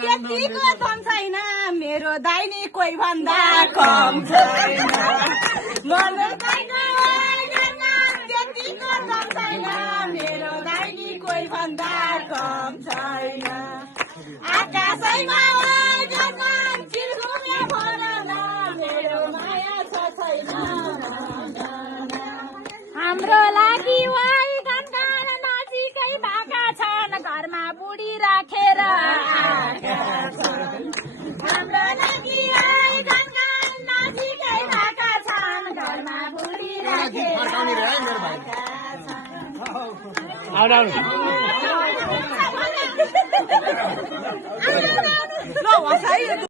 त्यतिको थम छैन मेरो दाहिने कोही भन्दा कम छैन मनोज दाइको त्यतिको थम छैन मेरो दाहिने कोही भन्दा कम छैन आकाशैमा चिरघुमे भरला मेरो माया छ छैन हाम्रो लागि नजिकै भएका छन् घरमा बुढी राखेर हाम्रो लागि नजिकै भएका छन् घरमा बुढी राखेर